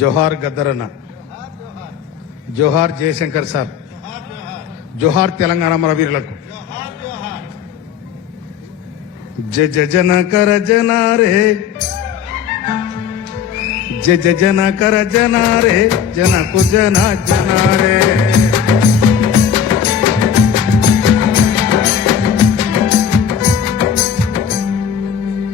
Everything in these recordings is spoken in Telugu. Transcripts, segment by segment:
జోహార్ గద్దరన్న, జోహార్ జయశంకర్ సార్, జోహార్ తెలంగాణ మరవీరులకు. జన కర జనారే, జన కర జనారే, జనకు జన జనారే.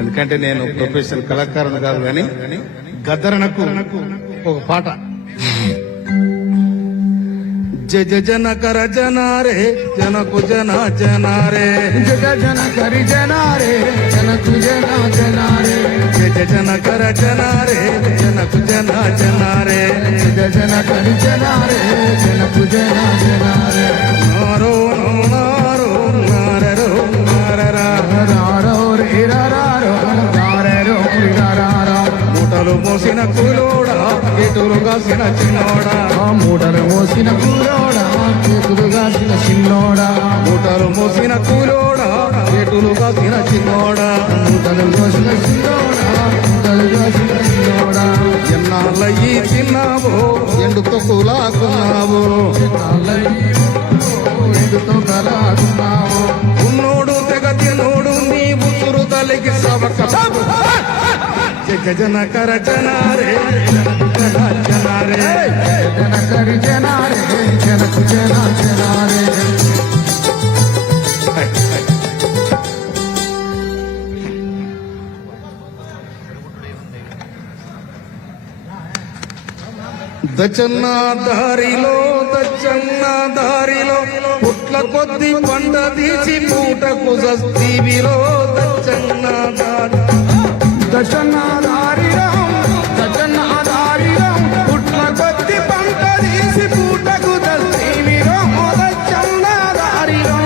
ఎందుకంటే నేను ప్రొఫెషనల్ కళాకారుని కాదు కానీ గద్దరనకు ఒక పాట. జన కర జనారే, జనకు జన జనారే, జన కరి జనారే, జనకు జన జనారే, జన కర జనారే, జనకు జన జనారే, జన కరి జనారే, జనకు జన జనారే. నారో నారో నారో నారరా, రారో రేరారో రారో రేరారో. మూటలు మోసిన కూలోడా, ఎటులు కాసిన చిన్నోడా, మూటలు మోసిన కూలోడా, చేతులు కాసిన చిన్నోడా, మూటలు మోసిన కూలోడా, ఎటులు కాసిన చిన్నోడా, మూటలు మోసిన చిన్నోడా, మూటలు కాసిన చిన్నోడా. ఎన్నాళ్ళ ఈ తిన్నావు, ఎండుతో కూలాకున్నావు, ఎందుతో కలాగున్నావు. ఉన్నోడు తెగ తినోడు నీ ఉసురు తలికి సవక. జన కర జనారే, జన జనారే, జన కరి జనారే, జనకు జన జనారే. దచ్చన్న దారిలో, దచ్చన్న దారిలో, పుట్ల కొద్ది పంట తీసి పూటకు జస్తీవిలో. దచ్చన్న దారి, దశనాదారిలో, దశనాదారిలో, పుట్ల కొద్ది పంట తీసి పూటకు దస్తీవిలో. దశనాదారిలో,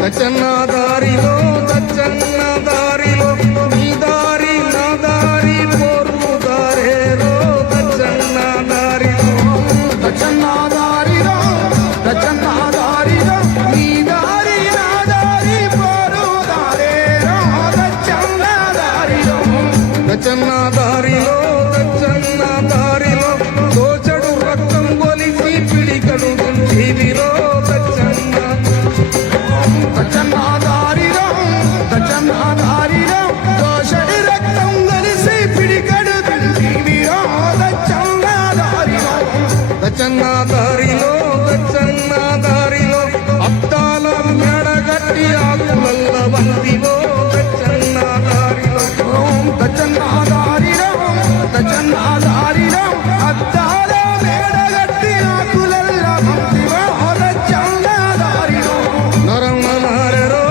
దచ్చన్న దారిలో, దచ్చన్న దారిలో, నీ దారి నా దారి పోరు దారేరో. దచ్చన్న దారిలో, దశనాదారిలో, దశనాదారిలో, నీ దారి నా దారి పోరు దారేరో. దశనాదారిలో, దచ్చన్న దారిలో, దచ్చన్న దారిలో, దోచడు రక్తం కొలిసి పిడికడు జీవిలో. దచ్చన్న దశనాదారిలో, దశనాదారిలో, దోషడి రక్తం కలిసి పిడికడు తండ్రివిరో. దశనాదారిలో, దచ్చన్న దారిలో, దచ్చన్న దారిలో, అద్దాల మెడగట్టి ఆకులల్ల బందిలో. దచ్చన్న దారిలో, దశనాదారిలో, దశనాదారిలో, అద్దాల మేడగట్టి ఆకులల్ల మందివో. దశనాదారిలో, నరం నారరో,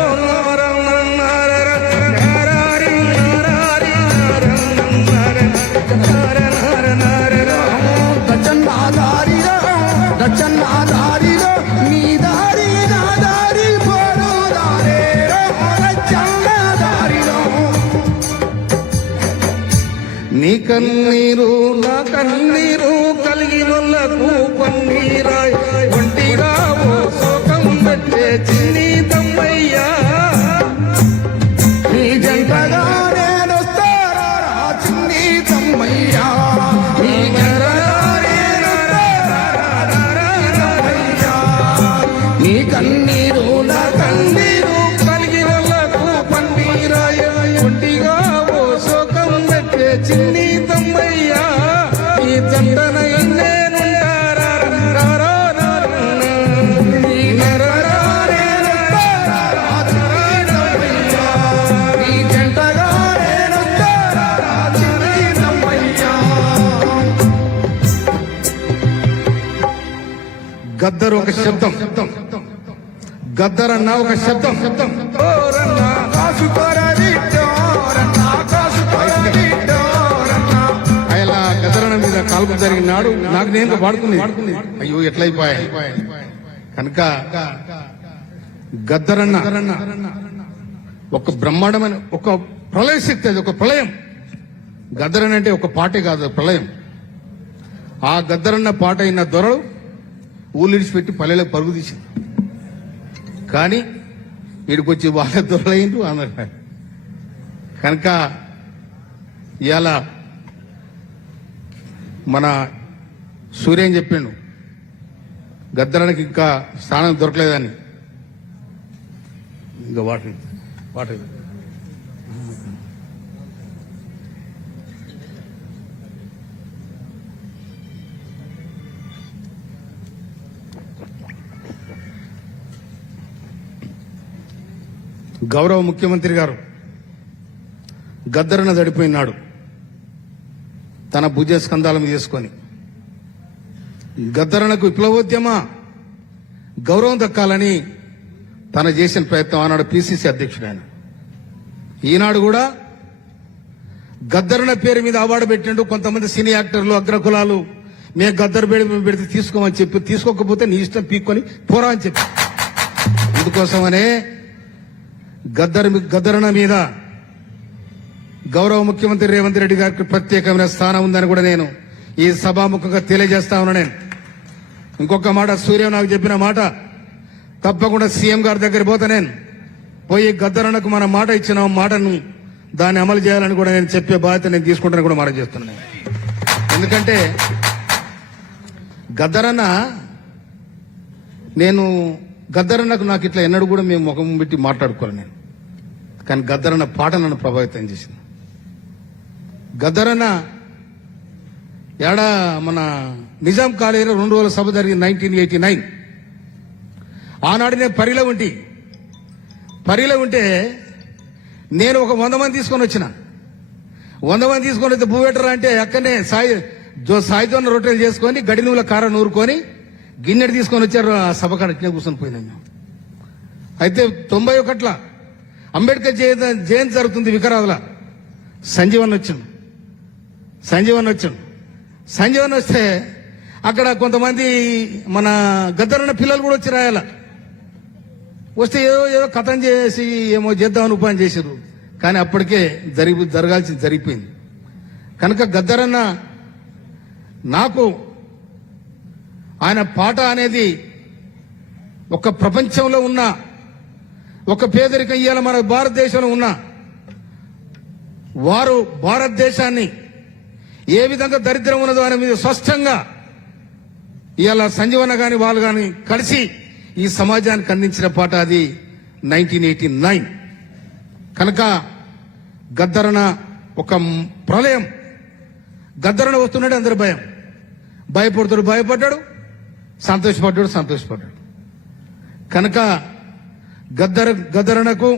నరం నారర, నారారి నారారి నారం నార, నార నార నారరో. దశనాదారిలో, దశనాదారిలో, నీ దారి నా దారి పోరు దారేరో. దశనాదారిలో, నీ కన్నీరు నా కన్నీరు కలిగినొల్లకు పన్నీరాయ్ ఒంటిరావు శోకం పెట్టే చిన్ని తమ్మయ్యా. నీ జంటగా నేనొస్తారా చిన్ని తమ్మయ్యా. నీ జంటగా నేనొస్తారా తమ్మయ్యా. నీ కన్నీరు నా కన్నీరు కలిగినొల్లకు పన్నీరాయ్ ఒంటిరావు శోకం పెట్టే చిన్ని తమ్మయ్యా. ఈ జంటనై నేనుంటారా రారో నారన్న. నీ జంటగా నేనొస్తారా చిన్ని తమ్మయ్యా. నీ జంటగా నేనొస్తారా చిన్ని తమ్మయ్యా. గద్దరు ఒక శబ్దం, గద్దరన్న ఒక శబ్దం. ఓ రన్నా అలా గద్దరన్న మీద కాల్పు జరిగినాడు. నాకు నేను పాడుకుంది, అయ్యో ఎట్లయిపోయాయి కనుక గద్దరన్న ఒక బ్రహ్మాండమైన ఒక ప్రళయ శక్తి, అది ఒక ప్రళయం. గద్దరన్న అంటే ఒక పాటే కాదు, ప్రళయం. ఆ గద్దరన్న పాట అయిన దొరలు ఊళ్ళిడిచిపెట్టి పల్లెలకు పరుగు తీసింది. కానీ వీడికొచ్చి వాళ్ళ దొరలైండ్రు అన్నారు. కనుక ఇలా మన సూర్యం చెప్పిండు గద్దరానికి ఇంకా స్థానం దొరకలేదని. ఇంకా వాటి గౌరవ ముఖ్యమంత్రి గారు గద్దరన దడిపోయినాడు తన భుజ స్కంధాల మీద చేసుకొని. గద్దరనకు విప్లవోద్యమ గౌరవం దక్కాలని తన చేసిన ప్రయత్నం ఆనాడు పిసిసి అధ్యక్షుడు ఆయన. ఈనాడు కూడా గద్దరన పేరు మీద అవార్డు పెట్టినట్టు కొంతమంది సినీ యాక్టర్లు అగ్రకులాలు మేము గద్దరు పెడితే తీసుకోమని చెప్పి, తీసుకోకపోతే నీ ఇష్టం పీక్కొని పోరా అని చెప్పి. అందుకోసమనే గద్దరన మీద గౌరవ ముఖ్యమంత్రి రేవంత్ రెడ్డి గారికి ప్రత్యేకమైన స్థానం ఉందని కూడా నేను ఈ సభాముఖంగా తెలియజేస్తా ఉన్నా. నేను ఇంకొక మాట, సూర్యం నాకు చెప్పిన మాట తప్పకుండా సీఎం గారి దగ్గర పోతా. నేను పోయి గద్దరనకు మన మాట ఇచ్చిన మాటను దాన్ని అమలు చేయాలని కూడా నేను చెప్పే బాధ్యత నేను తీసుకుంటాను కూడా మాట చేస్తున్నాను. ఎందుకంటే గద్దరన్న గద్దరన్నకు నాకు ఇట్లా ఎన్నడూ కూడా మేము ముఖం పెట్టి మాట్లాడుకోవాలి నేను. కానీ గద్దరన్న పాట నన్ను ప్రభావితం చేసింది. గద్దరన్న ఏడా మన నిజాం కాలేజీలో 2 రోజుల సభ జరిగింది 1989. ఆనాడు నేను పరిలో ఉంటే నేను ఒక 100 మంది తీసుకొని వచ్చిన. 100 మంది తీసుకొని వస్తే భూవెటరా అంటే అక్కడనే సాయితోన్న రొట్టెలు చేసుకొని గడి నువ్వుల కారం నూరుకొని గిన్నెడు తీసుకొని వచ్చారు. ఆ సభ కాడ కూర్చొని పోయినాం మేము. అయితే 91 అంబేద్కర్ జయంతి జరుగుతుంది వికారాబాద్లో. సంజీవన్ వస్తే అక్కడ కొంతమంది మన గద్దరన్న పిల్లలు కూడా వచ్చి రాయాల. వస్తే ఏదో కథం చేసి ఏమో చేద్దామని ఉపాయం చేశారు. కానీ అప్పటికే జరగాల్సింది జరిగిపోయింది. కనుక గద్దరన్న నాకు ఆయన పాట అనేది ఒక ప్రపంచంలో ఉన్న ఒక పేదరికం ఇవాళ మన భారతదేశంలో ఉన్న వారు భారతదేశాన్ని ఏ విధంగా దరిద్రం ఉన్నదో అనే మీద స్పష్టంగా ఇవాళ సంజీవన్న గాని వాళ్ళు గాని కలిసి ఈ సమాజానికి అందించిన పాట అది 1989. కనుక గద్దరన ఒక ప్రళయం. గద్దరన వస్తున్నాడు, అందరూ భయపడ్డాడు, సంతోషపడ్డాడు. కనుక గద్దరనకు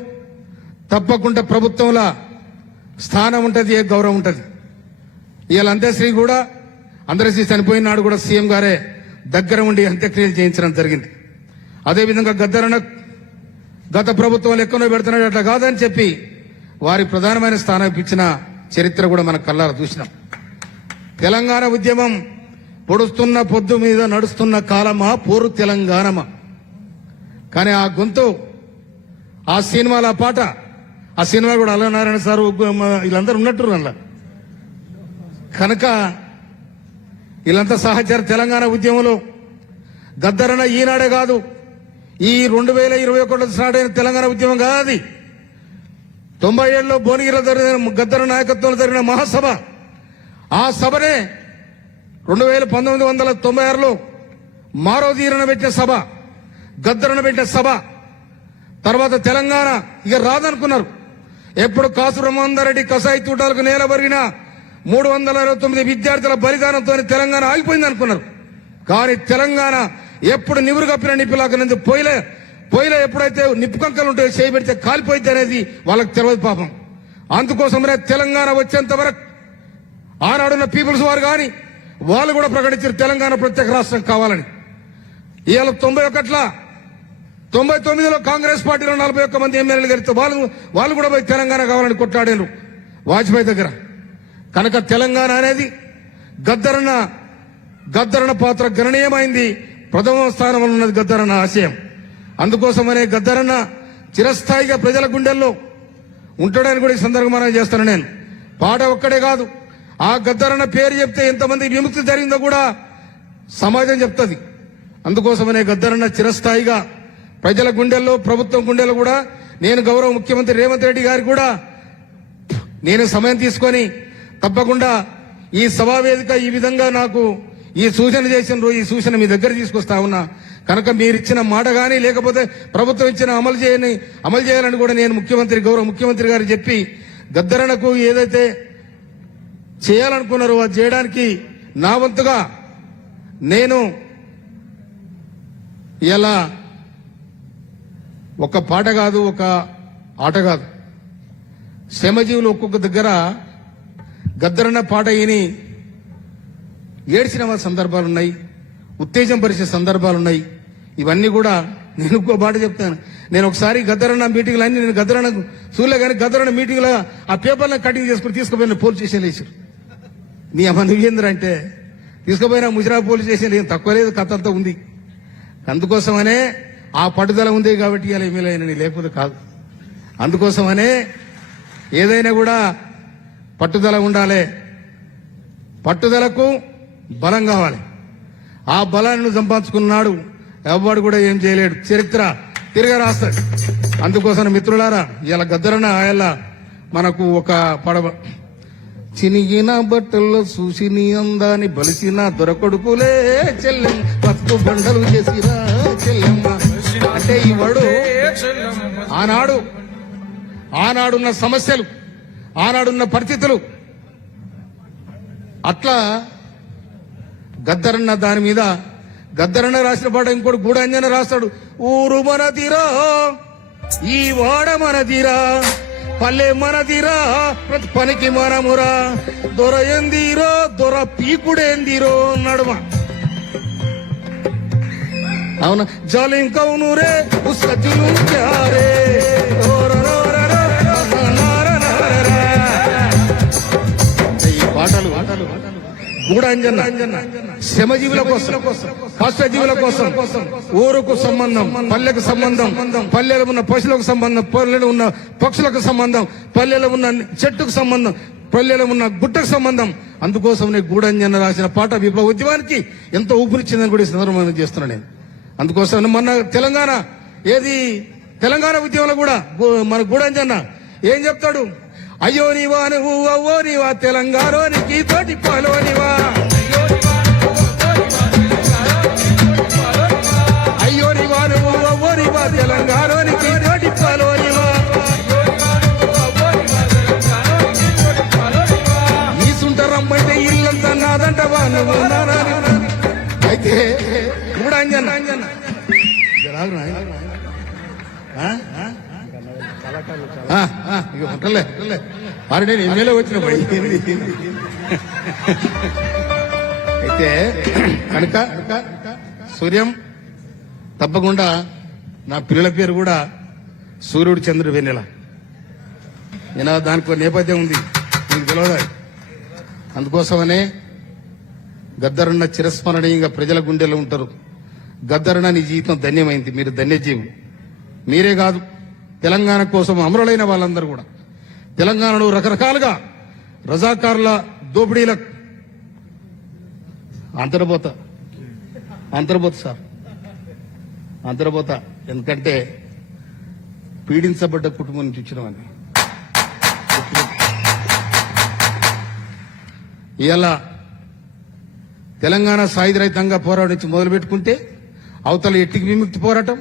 తప్పకుండా ప్రభుత్వంలో స్థానం ఉంటుంది, గౌరవం ఉంటుంది. ఇవాళ అంత్యశ్రీ కూడా అందరిశ్రీ చనిపోయిన నాడు కూడా సీఎం గారే దగ్గర ఉండి అంత్యక్రియలు చేయించడం జరిగింది. అదేవిధంగా గద్దరన గత ప్రభుత్వాలు ఎక్కడో పెడుతున్నాడు, అట్లా కాదని చెప్పి వారి ప్రధానమైన స్థానం ఇప్పించిన చరిత్ర కూడా మన కళ్ళారా చూసినాం. తెలంగాణ ఉద్యమం పొడుస్తున్న పొద్దు మీద నడుస్తున్న కాలమా పోరు తెలంగాణమా. కానీ ఆ గొంతు, ఆ సినిమాల పాట, ఆ సినిమా కూడా అల్లనారాయణ సారు వీళ్ళందరూ ఉన్నట్టు అలా. కనుక వీళ్ళంతా సహచర తెలంగాణ ఉద్యమంలో గద్దరన ఈనాడే కాదు, ఈ 2021 స్టార్ట్ అయిన తెలంగాణ ఉద్యమం కాదు. 97లో భువనగిరిలో జరిగిన గద్దర నాయకత్వంలో జరిగిన మహాసభ, ఆ సభనే 1996లో మారోదీరన పెట్టిన సభ, గద్దరన పెట్టిన సభ. తర్వాత తెలంగాణ ఇక రాదనుకున్నారు. ఎప్పుడు కాసు బ్రహ్మానందరెడ్డి కసాయి తూటాలకు నేల బరిగిన 369 విద్యార్థుల బలిదానంతో తెలంగాణ ఆగిపోయింది అనుకున్నారు. కానీ తెలంగాణ ఎప్పుడు నివురు కప్పిన నిప్పులాగా పొయ్యిలో ఎప్పుడైతే నిప్పుకంకలు ఉంటాయో చేయబెడితే కాలిపోయింది అనేది వాళ్ళకి తెలియదు పాపం. అందుకోసమే తెలంగాణ వచ్చేంత వరకు ఆనాడున్న పీపుల్స్ వారు కానీ వాళ్ళు కూడా ప్రకటించారు తెలంగాణ ప్రత్యేక రాష్ట్రం కావాలని. ఇవాళ 99లో కాంగ్రెస్ పార్టీలో 41 మంది ఎమ్మెల్యేలు గెలిస్తే వాళ్ళు కూడా పోయి తెలంగాణ కావాలని కొట్లాడారు వాజ్పేయి దగ్గర. కనుక తెలంగాణ అనేది గద్దరన పాత్ర గణనీయమైంది. ప్రథమ స్థానంలో ఉన్నది గద్దరన ఆశయం. అందుకోసమనే గద్దరన చిరస్థాయిగా ప్రజల గుండెల్లో ఉంటాడని కూడా ఈ సందర్భంగా చేస్తాను. నేను పాట ఒక్కడే కాదు, ఆ గద్దరన పేరు చెప్తే ఎంతమంది విముక్తి జరిగిందో కూడా సమాజం చెప్తుంది. అందుకోసమనే గద్దరన చిరస్థాయిగా ప్రజల గుండెల్లో, ప్రభుత్వం గుండెల్లో కూడా నేను గౌరవ ముఖ్యమంత్రి రేవంత్ రెడ్డి గారికి కూడా నేను సమయం తీసుకొని తప్పకుండా ఈ సభా వేదిక ఈ విధంగా నాకు ఈ సూచన చేసినారు. ఈ సూచన మీ దగ్గర తీసుకొస్తా ఉన్నా కనుక మీరు ఇచ్చిన మాట గానీ లేకపోతే ప్రభుత్వం ఇచ్చిన అమలు చేయాలని కూడా నేను గౌరవ ముఖ్యమంత్రి గారు చెప్పి గద్దరణకు ఏదైతే చేయాలనుకున్నారో అది చేయడానికి నా వంతుగా నేను ఇలా ఒక పాట కాదు, ఒక ఆట కాదు, శ్రమజీవులు ఒక్కొక్క దగ్గర గద్దరన్న పాట విని ఏడ్చిన సందర్భాలున్నాయి, ఉత్తేజం పరిచే సందర్భాలున్నాయి. ఇవన్నీ కూడా నేను ఇంకో మాట చెప్తాను. నేను ఒకసారి గద్దరన్న మీటింగ్లు అన్ని నేను గద్దరన్న చూడలే కానీ గద్దరన్న మీటింగ్లో ఆ పేపర్లను కటింగ్ చేసుకుని తీసుకుపోయిన పోలీస్ స్టేషన్ వేసారు. నీ అమ్మ నువ్వేంద్ర అంటే తీసుకుపోయిన ముజరాబ్ పోలీస్ స్టేషన్ ఏం తక్కువ లేదు, కథ అంతా ఉంది. అందుకోసమనే ఆ పట్టుదల ఉంది కాబట్టి ఇలా ఎమ్మెల్యే అయినా లేకపోతే కాదు. అందుకోసమనే ఏదైనా కూడా పట్టుదల ఉండాలి, పట్టుదలకు బలం కావాలి. ఆ బలాన్ని సంపాదించుకున్నాడు ఎవడు కూడా ఏం చేయలేడు, చరిత్ర తిరగ రాస్తాడు. అందుకోసం మిత్రులారా ఇలా గద్దరన్న ఇలా మనకు ఒక పడవ చినిగిన బట్టల్లో చూసిని అందాన్ని బలిసిన దొరకొడుకులే చెల్లెం పసుపు బండలు చేసిరా చెల్లెమ్మ అంటే ఈ వాడు ఆనాడున్న సమస్యలు, ఆనాడున్న పరిస్థితులు అట్లా గద్దరన్న దాని మీద గద్దరన్న రాసిన పాట ఇంకోటి గూడాంజన రాస్తాడు. ఊరు మన తీరా, ఈ వాడ మన తీరా, పల్లె మన తీరా, ప్రతి పనికి మనమురా, దొర ఎందిరో దొర పీకుడేందిరో నడుమ. అవునా జలింకవును రే ఉస్కజులు క్యారే ఈ పాటలు గూడాంజన శ్రమజీవుల కోసం, కష్టజీవుల కోసం, ఊరుకు సంబంధం, పల్లెకు సంబంధం, పల్లెలో ఉన్న పశువులకు సంబంధం, పల్లెలో ఉన్న పక్షులకు సంబంధం, పల్లెలో ఉన్న చెట్టుకు సంబంధం, పల్లెలో ఉన్న గుట్టకు సంబంధం. అందుకోసమే గూడాంజన రాసిన పాట విప్లవ ఉద్యమానికి ఎంతో ఊపిరిచ్చిందని కూడా ఈ సందర్భంగా చేస్తున్నాను నేను. అందుకోసం మొన్న తెలంగాణ ఉద్యమంలో కూడా మన గూడాంజన ఏం చెప్తాడు? అయ్యో నీవా నువ్వు అవ్వో నీవా తెలంగాణోనికి తోటి పాలోనివా, అయ్యో నీవా నువ్వు అవ్వో నీవా తెలంగాణోనికి తోటి పాలోనివా, ఈ సుంటరమ్మంటే ఇల్లంతా నాదంటవా నువ్వు నానా. అయితే గూడాంజన ఉంటలే మరి నేను ఎమ్మెల్యే వచ్చిన అయితే కనుక సూర్యం తప్పకుండా నా పిల్లల పేరు కూడా సూర్యుడు చంద్రుడు వెన్నెల. నేను దానికి నేపథ్యం ఉంది, మీకు తెలియదు. అందుకోసమనే గద్దరన్న చిరస్మరణీయంగా ప్రజల గుండెలో ఉంటారు. గద్దరన్న నీ జీవితం ధన్యమైంది, మీరు ధన్యజీవి. మీరే కాదు తెలంగాణ కోసం అమరులైన వాళ్ళందరూ కూడా తెలంగాణలో రకరకాలుగా రజాకారుల దోపిడీల అంతర్బోత సార్ అంతర్బోత. ఎందుకంటే పీడించబడ్డ కుటుంబం నుంచి వచ్చినవని ఇలా తెలంగాణ సాయుధ రహితంగా పోరాటం నుంచి మొదలు పెట్టుకుంటే అవతల ఎట్టికి విముక్తి పోరాటం,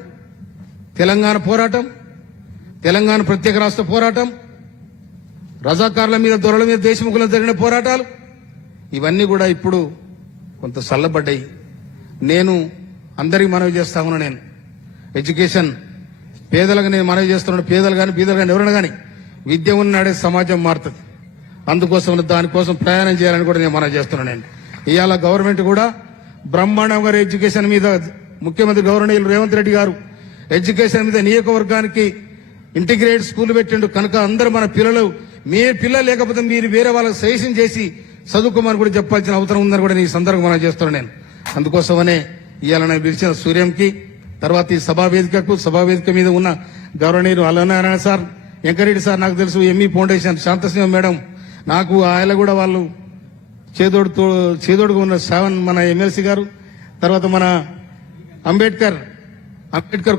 తెలంగాణ పోరాటం, తెలంగాణ ప్రత్యేక రాష్ట్ర పోరాటం, రజాకారుల మీద దొరల మీద దేశముఖుల జరిగిన పోరాటాలు, ఇవన్నీ కూడా ఇప్పుడు కొంత చల్లబడ్డాయి. నేను అందరికీ మనవి చేస్తా ఉన్నా, నేను ఎడ్యుకేషన్ పేదలకు నేను మనవి చేస్తున్నాను. పేదలు కానీ బీదలు కానీ ఎవరైనా కానీ విద్య ఉన్నాడే సమాజం మారుతుంది. అందుకోసం దానికోసం ప్రయాణం చేయాలని కూడా నేను మనవి చేస్తున్నాను. నేను ఇవాళ గవర్నమెంట్ కూడా బ్రహ్మాండంగా ఎడ్యుకేషన్ మీద ముఖ్యమంత్రి గౌరవనీయులు రేవంత్ రెడ్డి గారు ఎడ్యుకేషన్ మీద నియోజకవర్గానికి ఇంటిగ్రేటెడ్ స్కూల్ పెట్టిండు. కనుక అందరూ మన పిల్లలు, మీ పిల్లలు లేకపోతే మీరు వేరే వాళ్ళకి సజెషన్ చేసి చదువుకోమని కూడా చెప్పాల్సిన అవసరం ఉందని కూడా ఈ సందర్భంగా మనం చేస్తున్నాను నేను. అందుకోసమనే ఇవాళ నేను పిలిచిన సూర్యంకి, తర్వాత ఈ సభా వేదిక మీద ఉన్న గౌరవనీయులు అల్లనారాయణ సార్, వెంకరెడ్డి సార్, నాకు తెలుసు ఎంఈ ఫౌండేషన్ శాంతసింహ మేడం, నాకు ఆయన కూడా వాళ్ళు చేదోడుగా ఉన్న మన ఎమ్మెల్సీ గారు, తర్వాత మన అంబేద్కర్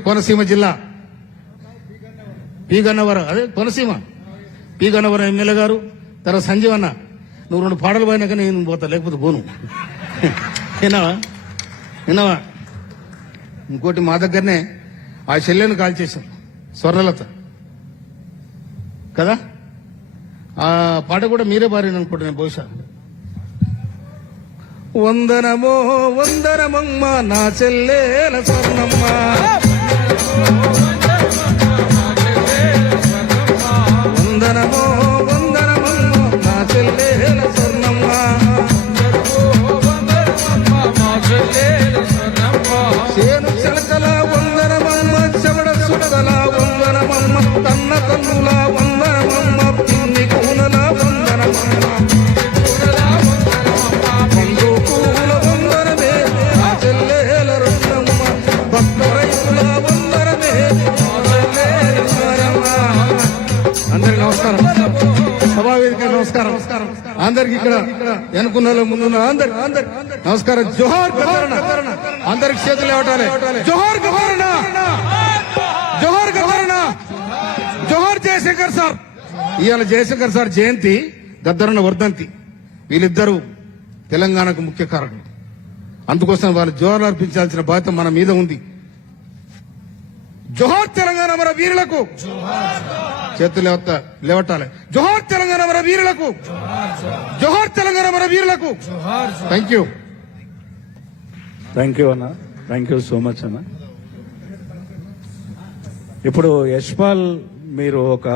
కోనసీమ జిల్లా పి గన్నవరం ఎమ్మెల్యే గారు, తర్వాత సంజీవన్న, నువ్వు 2 పాటలు పోయినాక నేను పోతా, లేకపోతే పోను. విన్నావా? ఇంకోటి మా దగ్గరనే ఆ చెల్లెను కాల్ చేశాం, స్వర్ణలత కదా. ఆ పాట కూడా మీరే పారిన అనుకుంటున్నాను బహుశా. వందనమో వందనమమ్మ నా చెల్లెల స్వర్ణమ్మ, వందనమో వందనమమ్మ నా చెల్లెల స్వర్ణమ్మ, చేను చెలకల వందనమమ్మ, చెమడ సుడల వందనమమ్మ, కన్న కన్నుల వందనమమ్మ, పిన్ని కూనల వందనమమ్మ, పండు పూల వందనమే నా చెల్లెల రత్నమ్మ, భక్త రైతుల వందనమే నా చెల్లెల స్వర్ణమ్మ. అందరికి నమస్కారం, సభావేదిక నమస్కారం, అందరికి ఇక్కడ వెనుకున్న ముందున్న అందరికి నమస్కారం. జోహార్ గద్దరన్న, అందరికి చేతులు ఇవ్వటాలి. జోహార్ గద్దరన్న, జోహార్ గద్దరన్న, జోహార్ జయశంకర్ సార్. ఇవాళ జయశంకర్ సార్ జయంతి, గద్దరన్న వర్ధంతి. వీళ్ళిద్దరూ తెలంగాణకు ముఖ్య కారకులు. అందుకోసం వాళ్ళు జోహార్లు అర్పించాల్సిన బాధ్యత మన మీద ఉంది. జోహార్ తెలంగాణ మన వీరులకు, చేతులు లేవటాలి. జోహార్ తెలంగాణ మన వీరులకు, జోహార్ తెలంగాణ మన వీరులకు. థ్యాంక్ యూ అన్న, థ్యాంక్ యూ సో మచ్ అన్న. ఇప్పుడు యశ్పాల్ మీరు ఒక